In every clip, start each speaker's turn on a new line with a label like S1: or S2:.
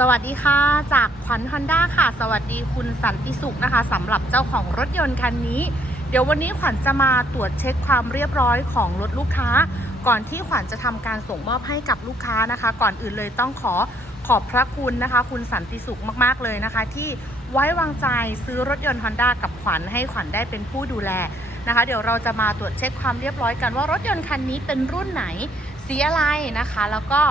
S1: สวัสดีค่ะ จากขวัญฮอนด้าค่ะ สวัสดีคุณสันติสุขนะคะสำหรับเจ้าของรถยนต์คันนี้ เดี๋ยววันนี้ขวัญจะมาตรวจเช็คความเรียบร้อยของรถลูกค้า ก่อนที่ขวัญจะทำการส่งมอบให้กับลูกค้านะคะ ก่อนอื่นเลยต้องขอขอบพระคุณนะคะ คุณสันติสุขมากๆเลยนะคะ ที่ไว้วางใจซื้อรถยนต์ Honda กับขวัญให้ขวัญได้เป็นผู้ดูแลนะคะ เดี๋ยวเราจะมาตรวจเช็คความเรียบร้อยกันว่ารถยนต์คันนี้เป็นรุ่นไหนสีอะไรนะคะ แล้วก็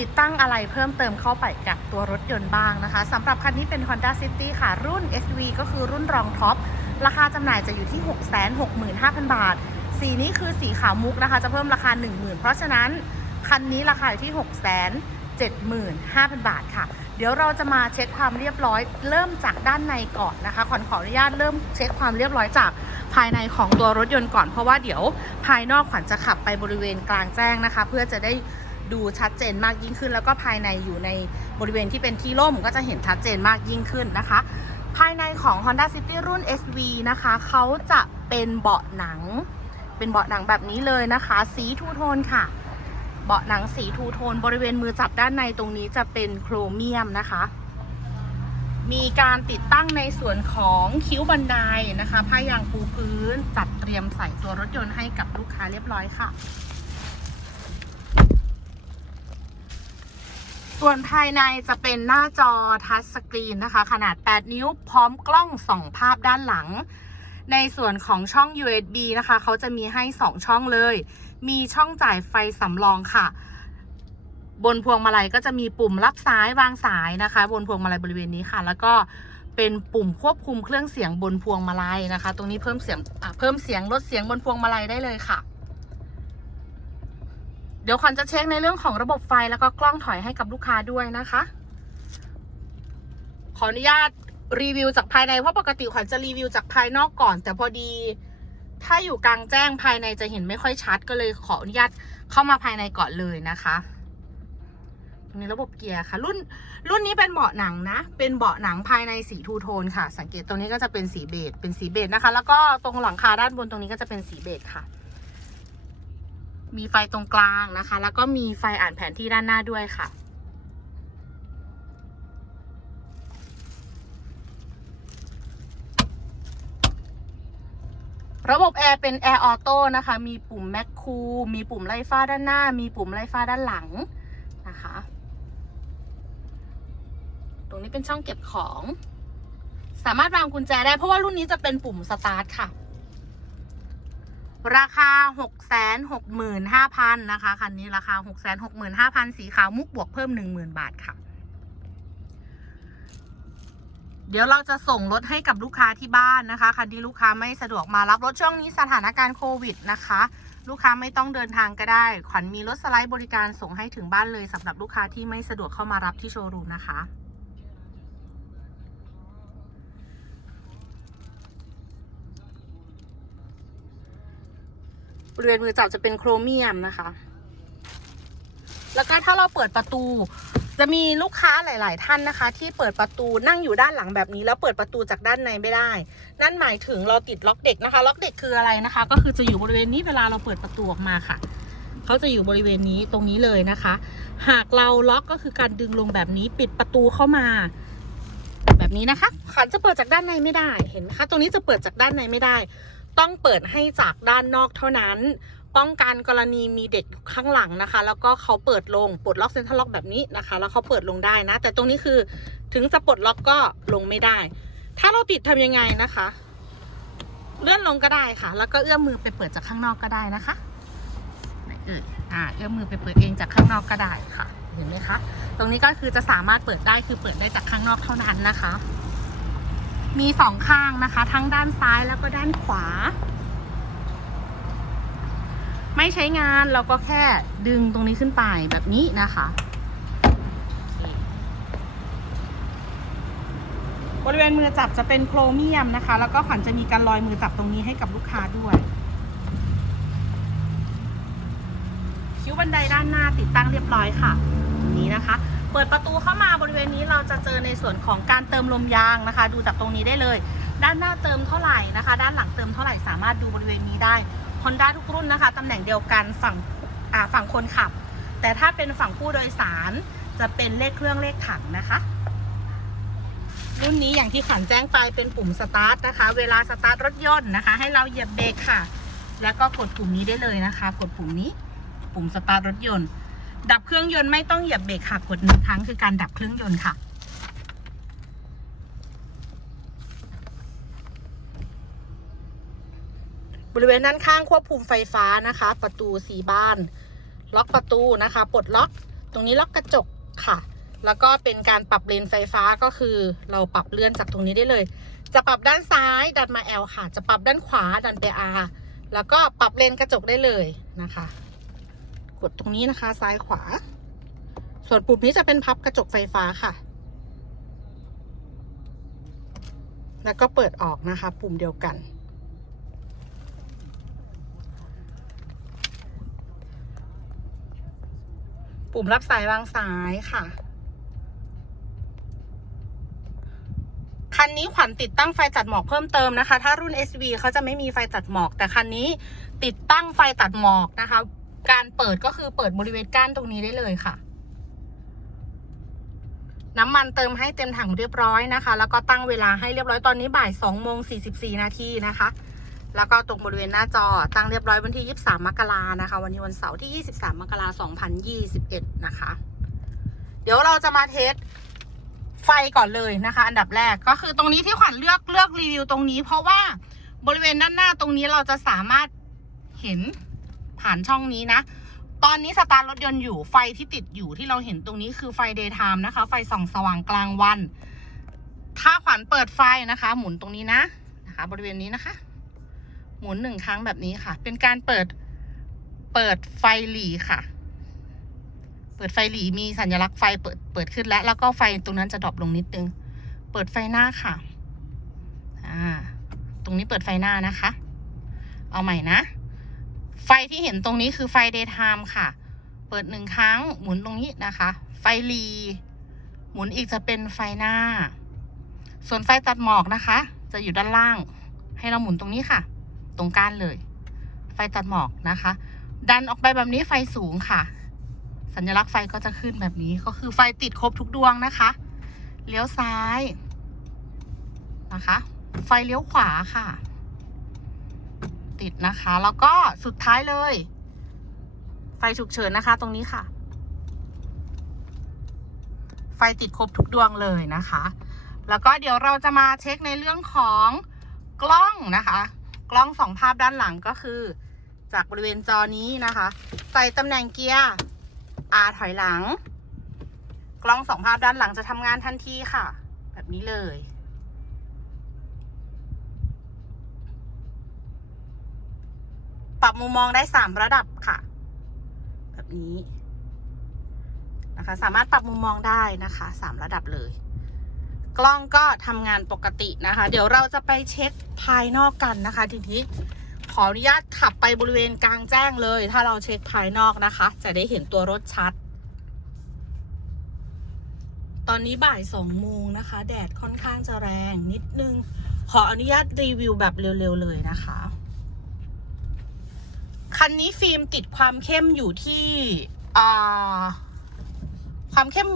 S1: ติดตั้งอะไรเพิ่มเติมเข้าไปกับตัวรถยนต์บ้างนะคะสำหรับคันนี้เป็น Honda City ค่ะ รุ่น SV ก็คือรุ่นรองท็อป ราคาจำหน่ายจะอยู่ที่ 665,000 บาท สีนี้คือสีขาวมุกนะคะ จะเพิ่มราคา 10,000 เพราะฉะนั้น คันนี้ราคาอยู่ที่ 675,000 บาทค่ะ เดี๋ยวเราจะมาเช็คความเรียบร้อย เริ่มจากด้านในก่อนนะคะ ขอขออนุญาตเริ่มเช็คความเรียบร้อยจากภายในของตัวรถยนต์ก่อน เพราะว่าเดี๋ยวภายนอกขวัญจะขับไปบริเวณกลางแจ้งนะคะ เพื่อจะได้ ดูชัดเจนมากยิ่งขึ้น แล้วก็ภายในอยู่ในบริเวณที่เป็นที่ร่มก็จะเห็นชัดเจนมากยิ่งขึ้นนะคะ ภายในของ Honda City รุ่น SV นะคะเขาจะเป็นเบาะหนัง เป็นเบาะหนังแบบนี้เลยนะคะ สีทูโทนค่ะ เบาะหนังสีทูโทน บริเวณมือจับด้านในตรงนี้จะเป็นโครเมียมนะคะ มีการติดตั้งในส่วนของคิ้วบันไดนะคะผ้ายางปูพื้นจัดเตรียมใส่ตัวรถยนต์ให้กับลูกค้าเรียบร้อยค่ะ ส่วนภายในจะเป็นหน้าจอทัชสกรีนนะคะ ขนาด 8 นิ้วพร้อมกล้องส่องภาพด้านหลัง ในส่วนของช่อง USB นะคะ เขาจะมีให้ 2 ช่องเลย มีช่องจ่ายไฟสำรองค่ะ บนพวงมาลัยก็จะมีปุ่มรับสายวางสายนะคะ บนพวงมาลัยบริเวณนี้ค่ะ แล้วก็เป็นปุ่มควบคุมเครื่องเสียงบนพวงมาลัยนะคะ ตรงนี้เพิ่มเสียงเพิ่มเสียงลดเสียงบนพวงมาลัยได้เลยค่ะ เดี๋ยวขวัญจะเช็คในเรื่องของระบบไฟแล้วก็กล้องถอยให้กับลูกค้าด้วยนะคะ ขออนุญาตรีวิวจากภายในเพราะปกติขวัญจะรีวิวจากภายนอกก่อน แต่พอดี ถ้าอยู่กลางแจ้งภายในจะเห็นไม่ค่อยชัด ก็เลยขออนุญาตเข้ามาภายในก่อนเลยนะคะตรงนี้ระบบเกียร์ค่ะ รุ่นรุ่นนี้เป็นเบาะหนังนะ เป็นเบาะหนังภายในสีทูโทนค่ะ สังเกตตรงนี้ก็จะเป็นสีเบจเป็นสีเบจนะคะ แล้วก็ตรงหลังคาด้านบนตรงนี้ก็จะเป็นสีเบจค่ะ มีไฟตรงกลางนะคะ แล้วก็มีไฟอ่านแผนที่ด้านหน้าด้วยค่ะ ระบบแอร์เป็นแอร์ออโต้นะคะ มีปุ่มแมคคูมีปุ่มไล่ฟ้าด้านหน้า มีปุ่มไล่ฟ้าด้านหลังนะคะ ตรงนี้เป็นช่องเก็บของ สามารถวางกุญแจได้เพราะว่ารุ่นนี้จะเป็นปุ่มสตาร์ทค่ะ ราคา 665,000 นะคะ คันนี้ราคา 665,000 สีขาวมุกบวกเพิ่ม 10,000 บาทค่ะ เดี๋ยวเราจะส่งรถให้กับลูกค้าที่บ้านนะคะ คันที่ลูกค้าไม่สะดวกมารับรถช่วงนี้สถานการณ์โควิดนะคะ ลูกค้าไม่ต้องเดินทางก็ได้ ขวัญมีรถสไลด์บริการส่งให้ถึงบ้านเลยสำหรับลูกค้าที่ไม่สะดวกเข้ามารับที่โชว์รูมนะคะ บริเวณมือจับจะเป็นโครเมียมนะคะ แล้วก็ถ้าเราเปิดประตู จะมีลูกค้าหลาย ๆ ท่านนะคะ ที่เปิดประตูนั่งอยู่ด้านหลังแบบนี้ แล้วเปิดประตูจากด้านในไม่ได้ นั่นหมายถึงเราติดล็อกเด็กนะคะ ล็อกเด็กคืออะไรนะคะ ก็คือจะอยู่บริเวณนี้เวลาเราเปิดประตูออกมาค่ะเขาจะอยู่บริเวณนี้ตรงนี้เลยนะคะ หากเราล็อกก็คือการดึงลงแบบนี้ปิดประตูเข้ามาแบบนี้นะคะขันจะเปิดจากด้านในไม่ได้เห็นไหมคะ ตรงนี้จะเปิดจากด้านในไม่ได้ ต้องเปิดให้จากด้านนอกเท่านั้น ป้องกันกรณีมีเด็กอยู่ข้างหลังนะคะ แล้วก็เขาเปิดลงปลดล็อกเซ็นทรัลล็อกแบบนี้นะคะ แล้วเขาเปิดลงได้นะ แต่ตรงนี้คือถึงจะปลดล็อกก็ลงไม่ได้ ถ้าเราติดทำยังไงนะคะ เลื่อนลงก็ได้ค่ะ แล้วก็เอื้อมมือไปเปิดจากข้างนอกก็ได้นะคะเอ่ยอ่าเอื้อมมือไปเปิดเองจากข้างนอกก็ได้ค่ะ เห็นไหมคะ ตรงนี้ก็คือจะสามารถเปิดได้คือเปิดได้จากข้างนอกเท่านั้นนะคะ มีสองข้างนะคะ ทั้งด้านซ้ายแล้วก็ด้านขวา ไม่ใช้งานเราก็แค่ดึงตรงนี้ขึ้นไปแบบนี้นะคะบริเวณมือจับจะเป็นโครเมียมนะคะ แล้วก็ขวัญจะมีการลอยมือจับตรงนี้ให้กับลูกค้าด้วย คิ้วบันไดด้านหน้าติดตั้งเรียบร้อยค่ะ นี้นะคะ เปิดประตูเข้ามาบริเวณนี้เราจะเจอในส่วนของการเติมลมยางนะคะ ดูจากตรงนี้ได้เลย ด้านหน้าเติมเท่าไหร่นะคะ ด้านหลังเติมเท่าไหร่สามารถดูบริเวณนี้ได้ Honda ทุกรุ่นนะคะตำแหน่งเดียวกันฝั่งฝั่งคนขับ แต่ถ้าเป็นฝั่งผู้โดยสารจะเป็นเลขเครื่องเลขถังนะคะ รุ่นนี้อย่างที่ขวัญแจ้งไปเป็นปุ่มสตาร์ทนะคะ เวลาสตาร์ทรถยนต์นะคะ ให้เราเหยียบเบรกค่ะ แล้วก็กดปุ่มนี้ได้เลยนะคะ กดปุ่มนี้ ปุ่มสตาร์ทรถยนต์ ดับเครื่องยนต์ไม่ต้องเหยียบเบรกค่ะกดหนึ่งครั้งคือการดับเครื่องยนต์ค่ะ บริเวณด้านข้างควบคุมไฟฟ้านะคะ ประตูสีบาน ล็อกประตูนะคะปลดล็อก ตรงนี้ล็อกกระจกค่ะ แล้วก็เป็นการปรับเลนไฟฟ้าก็คือเราปรับเลื่อนจากตรงนี้ได้เลย จะปรับด้านซ้ายดันมา L ค่ะ จะปรับด้านขวาดันไป R แล้วก็ปรับเลนกระจกได้เลยนะคะ กดตรงนี้นะคะ ซ้ายขวา ส่วนปุ่มนี้จะเป็นพับกระจกไฟฟ้าค่ะ แล้วก็เปิดออกนะคะ ปุ่มเดียวกัน ปุ่มรับสายวางสายค่ะคันนี้ขวัญติดตั้งไฟตัดหมอกเพิ่มเติมนะคะ ถ้ารุ่น SV เขาจะไม่มีไฟตัดหมอก แต่คันนี้ติดตั้งไฟตัดหมอกนะคะ การเปิดก็คือเปิดบริเวณก้านตรงนี้ได้เลยค่ะ น้ำมันเติมให้เต็มถังเรียบร้อยนะคะ แล้วก็ตั้งเวลาให้เรียบร้อยตอนนี้บ่าย2โมง44 นาทีนะคะ แล้วก็ตรงบริเวณหน้าจอตั้งเรียบร้อยวันที่ 23 มกรานะคะ วันนี้วันเสาร์ที่ 23 มกราคม 2021 นะคะ เดี๋ยวเราจะมาเทสไฟก่อนเลยนะคะ อันดับแรกก็คือตรงนี้ที่ขวัญเลือกเลือกรีวิวตรงนี้ เพราะว่าบริเวณด้านหน้าตรงนี้เราจะสามารถเห็น ผ่านช่องนี้นะ ตอนนี้สตาร์ทรถยนต์อยู่ไฟที่ติดอยู่ที่เราเห็นตรงนี้คือไฟ daytime นะคะ ไฟส่องสว่างกลางวัน ถ้าขวัญเปิดไฟนะคะ หมุนตรงนี้นะนะคะ บริเวณนี้นะคะ หมุนหนึ่งครั้งแบบนี้ค่ะ เป็นการเปิดเปิดไฟหลีค่ะ เปิดไฟหลีมีสัญลักษณ์ไฟเปิดเปิดขึ้นแล้วแล้วก็ไฟตรงนั้นจะดรอปลงนิดนึง เปิดไฟหน้าค่ะ อ่า ตรงนี้เปิดไฟหน้านะคะ เอาใหม่นะ ไฟที่เห็นตรงนี้คือไฟ daytime ค่ะ เปิดหนึ่งครั้งหมุนตรงนี้นะคะ ไฟหลีหมุนอีกจะเป็นไฟหน้า ส่วนไฟตัดหมอกนะคะ จะอยู่ด้านล่าง ให้เราหมุนตรงนี้ค่ะ ตรงก้านเลย ไฟตัดหมอกนะคะ ดันออกไปแบบนี้ไฟสูงค่ะ สัญลักษณ์ไฟก็จะขึ้นแบบนี้ก็คือไฟติดครบทุกดวงนะคะ เลี้ยวซ้ายนะคะ ไฟเลี้ยวขวาค่ะ ติดนะคะ แล้วก็สุดท้ายเลย ไฟฉุกเฉินนะคะ ตรงนี้ค่ะ ไฟติดครบทุกดวงเลยนะคะ แล้วก็เดี๋ยวเราจะมาเช็คในเรื่องของกล้องนะคะ กล้องสองภาพด้านหลังก็คือ จากบริเวณจอนี้นะคะ ใส่ตำแหน่งเกียร์ R ถอยหลัง กล้องสองภาพด้านหลังจะทำงานทันทีค่ะ แบบนี้เลย ปรับมุมมองได้สามระดับค่ะ แบบนี้นะคะ สามารถปรับมุมมองได้นะคะสามระดับเลย กล้องก็ทำงานปกตินะคะ เดี๋ยวเราจะไปเช็คภายนอกกันนะคะ ทีนี้ขออนุญาตขับไปบริเวณกลางแจ้งเลย ถ้าเราเช็คภายนอกนะคะ จะได้เห็นตัวรถชัด ตอนนี้บ่ายสองโมงนะคะ แดดค่อนข้างจะแรงนิดนึง ขออนุญาตรีวิวแบบเร็วๆเลยนะคะ คันนี้ฟิล์มติดความเข้มอยู่ที่ความเข้ม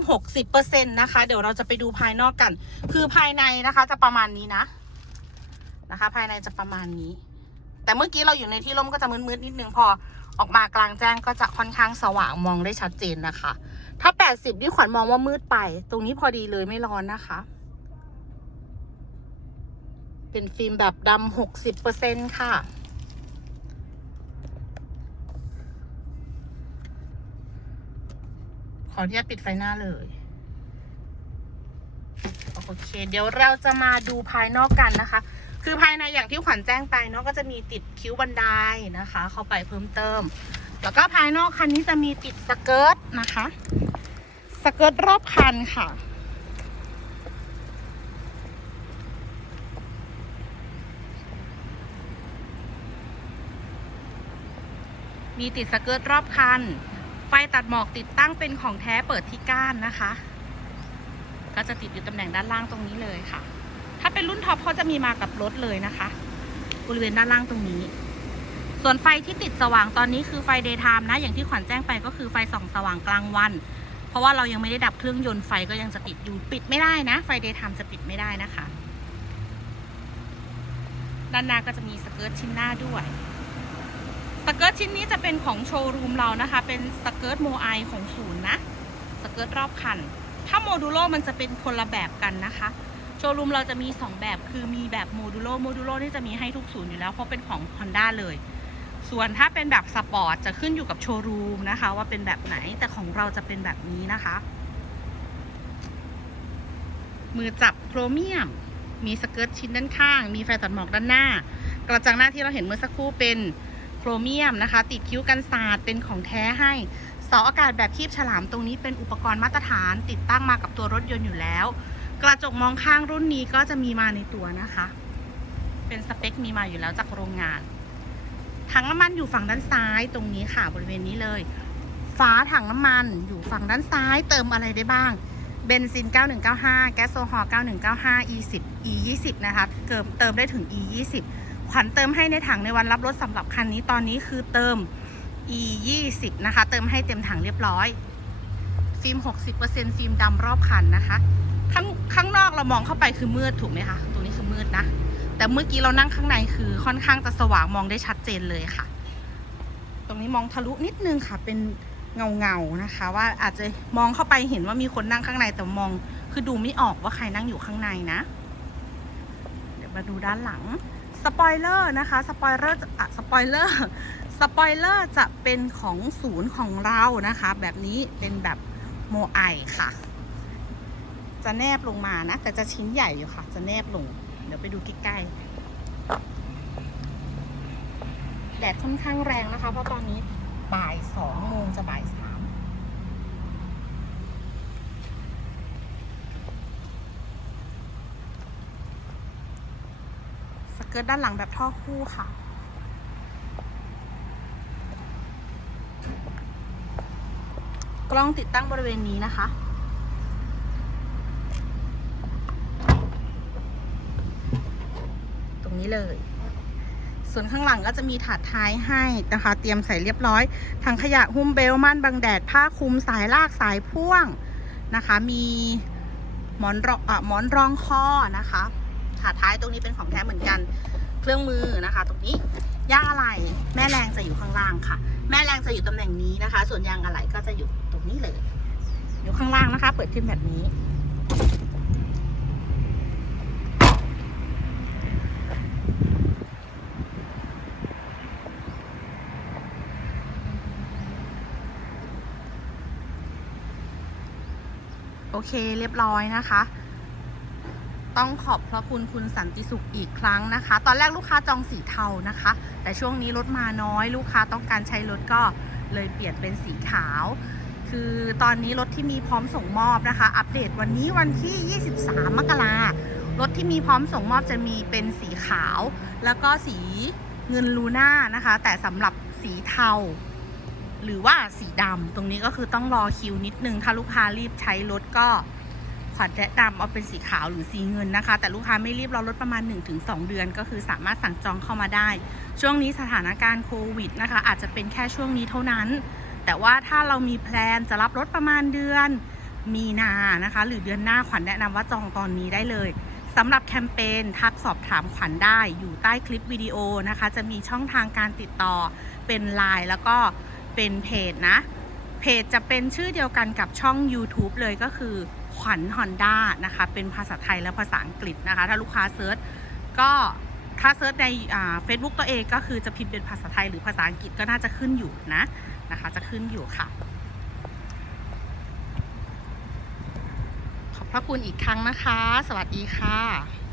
S1: 60%นะคะ เดี๋ยวเราจะไปดูภายนอกกัน คือภายในนะคะ จะประมาณนี้นะ นะคะ ภายในจะประมาณนี้ แต่เมื่อกี้เราอยู่ในที่ร่มก็จะมืดๆนิดนึงพอออกมากลางแจ้งก็จะค่อนข้างสว่างมองได้ชัดเจนนะคะ ถ้า 80นี่ขวัญมองว่ามืดไป ตรงนี้พอดีเลยไม่ร้อนนะคะ เป็นฟิล์มแบบดำ60%ค่ะ ขออนุญาตปิดไฟหน้าเลย โอเค เดี๋ยวเราจะมาดูภายนอกกันนะคะ คือภายในอย่างที่ขวัญแจ้งไปเนาะก็จะมีติดคิ้วบันไดนะคะ เข้าไปเพิ่มเติม แล้วก็ภายนอกคันนี้จะมีติดสเกิร์ตนะคะ สเกิร์ตรอบคันค่ะมีติดสเกิร์ตรอบคัน ตัดหมอกติดตั้งเป็นของแท้เปิดที่ก้านนะคะ ก็จะติดอยู่ตำแหน่งด้านล่างตรงนี้เลยค่ะ ถ้าเป็นรุ่นท็อปเขาจะมีมากับรถเลยนะคะ บริเวณด้านล่างตรงนี้ ส่วนไฟที่ติดสว่างตอนนี้คือไฟ daytime นะ อย่างที่ขวัญแจ้งไปก็คือไฟส่องสว่างกลางวัน เพราะว่าเรายังไม่ได้ดับเครื่องยนต์ไฟก็ยังจะติดอยู่ปิดไม่ได้นะ ไฟเดย์ไทม์จะปิดไม่ได้นะคะ ด้านหน้าก็จะมีสเกิร์ตชิ้นหน้าด้วย สเกิร์ตชิ้นนี้จะเป็นของโชว์รูมเรานะคะ เป็นสเกิร์ตโมไอของศูนย์นะสเกิร์ตรอบคัน ถ้าโมดูโลมันจะเป็นคนละแบบกันนะคะ โชว์รูมเราจะมี 2 แบบคือมีแบบโมดูโลโมดูโลนี่จะมีให้ทุกศูนย์อยู่แล้ว เพราะเป็นของ Honda เลย ส่วนถ้าเป็นแบบสปอร์ตจะขึ้นอยู่กับโชว์รูมนะคะ ว่าเป็นแบบไหนแต่ของเราจะเป็นแบบนี้นะคะ มือจับโครเมียม มีสเกิร์ตชิ้นด้านข้าง มีไฟตัดหมอกด้านหน้า กระจังหน้าที่เราเห็นเมื่อสักครู่เป็น รเมียมนะคะ ติดคิ้วกันสาดเป็นของแท้ให้เสาอากาศแบบคีบฉลามตรงนี้เป็นอุปกรณ์มาตรฐาน ติดตั้งมากับตัวรถยนต์อยู่แล้ว กระจกมองข้างรุ่นนี้ก็จะมีมาในตัวนะคะ เป็นสเปคมีมาอยู่แล้วจากโรงงานถังน้ำมันอยู่ฝั่งด้านซ้ายตรงนี้ค่ะบริเวณนี้เลยฝาถังน้ำมันอยู่ฝั่งด้านซ้ายเติมอะไรได้บ้างเบนซิน 9195 แก๊สโซฮอล์9195 E10 E20 นะคะเติมเติมได้ถึง E20 ขวัญเติมให้ในถังในวันรับรถสำหรับคันนี้ตอนนี้คือเติม E20 นะคะ เติมให้เต็มถังเรียบร้อย ฟิล์ม 60%ฟิล์มดำรอบคันนะคะ ข้างข้างนอกเรามองเข้าไปคือมืดถูกไหมคะ ตรงนี้คือมืดนะ แต่เมื่อกี้เรานั่งข้างในคือค่อนข้างจะสว่างมองได้ชัดเจนเลยค่ะ ตรงนี้มองทะลุนิดนึงค่ะ เป็นเงาเงานะคะ ว่าอาจจะมองเข้าไปเห็นว่ามีคนนั่งข้างในแต่มองคือดูไม่ออกว่าใครนั่งอยู่ข้างในนะ เดี๋ยวมาดูด้านหลัง สปอยเลอร์นะคะสปอยเลอร์อะสปอยเลอร์สปอยเลอร์จะเป็นของศูนย์ของเรานะคะ แบบนี้เป็นแบบโมไอค่ะ จะแนบลงมานะ แต่จะชิ้นใหญ่อยู่ค่ะ จะแนบลง เดี๋ยวไปดูใกล้ๆแดดค่อนข้างแรงนะคะ เพราะตอนนี้บ่ายสองโมงจะบ่ายสามสเกิร์ตด้านหลังแบบท่อคู่ค่ะกล้องติดตั้งบริเวณนี้นะคะ ตรงนี้เลย ส่วนข้างหลังก็จะมีถาดท้ายให้นะคะ เตรียมใส่เรียบร้อยถังขยะหุ้มเบลม่านบังแดด ผ้าคลุมสายลากสายพ่วงนะคะ มีหมอนรองอะหมอนรองคอนะคะ ถาดท้ายตรงนี้เป็นของแท้เหมือนกัน เครื่องมือนะคะ ตรงนี้ยางอะไหล่แม่แรงจะอยู่ข้างล่างค่ะ แม่แรงจะอยู่ตำแหน่งนี้นะคะ ส่วนยางอะไหล่ก็จะอยู่ตรงนี้เลย อยู่ข้างล่างนะคะ เปิดขึ้นแบบนี้ โอเคเรียบร้อยนะคะ ต้องขอบพระคุณคุณสันติสุขอีกครั้งนะคะ ตอนแรกลูกค้าจองสีเทานะคะ แต่ช่วงนี้รถมาน้อย ลูกค้าต้องการใช้รถก็เลยเปลี่ยนเป็นสีขาว คือตอนนี้รถที่มีพร้อมส่งมอบนะคะ อัปเดตวันนี้วันที่ 23 มกรารถที่มีพร้อมส่งมอบจะมีเป็นสีขาว แล้วก็สีเงินลูน่านะคะ แต่สำหรับสีเทา หรือว่าสีดำตรงนี้ก็คือต้องรอคิวนิดนึง ถ้าลูกค้ารีบใช้รถก็ ขวัญแนะนำเอาเป็นสีขาวหรือสีเงินนะคะ แต่ลูกค้าไม่รีบรอรถประมาณ 1-2 เดือน ก็คือสามารถสั่งจองเข้ามาได้ ช่วงนี้สถานการณ์โควิดนะคะ อาจจะเป็นแค่ช่วงนี้เท่านั้น แต่ว่าถ้าเรามีแพลนจะรับรถประมาณเดือนมีนานะคะ หรือเดือนหน้าขวัญแนะนำว่าจองตอนนี้ได้เลยสำหรับแคมเปญทักสอบถามขวัญได้อยู่ใต้คลิปวิดีโอนะคะ จะมีช่องทางการติดต่อเป็น Line แล้วก็เป็นเพจนะ เพจจะเป็นชื่อเดียวกันกับช่อง YouTube เลยก็คือ ขวัญฮอนด้านะคะ เป็นภาษาไทยและภาษาอังกฤษนะคะ ถ้าลูกค้าเซิร์ชก็ถ้าเซิร์ชในเฟซบุ๊กตัวเองก็คือจะพิมพ์เป็นภาษาไทยหรือภาษาอังกฤษก็น่าจะขึ้นอยู่นะนะคะ จะขึ้นอยู่ค่ะ ขอบพระคุณอีกครั้งนะคะ สวัสดีค่ะ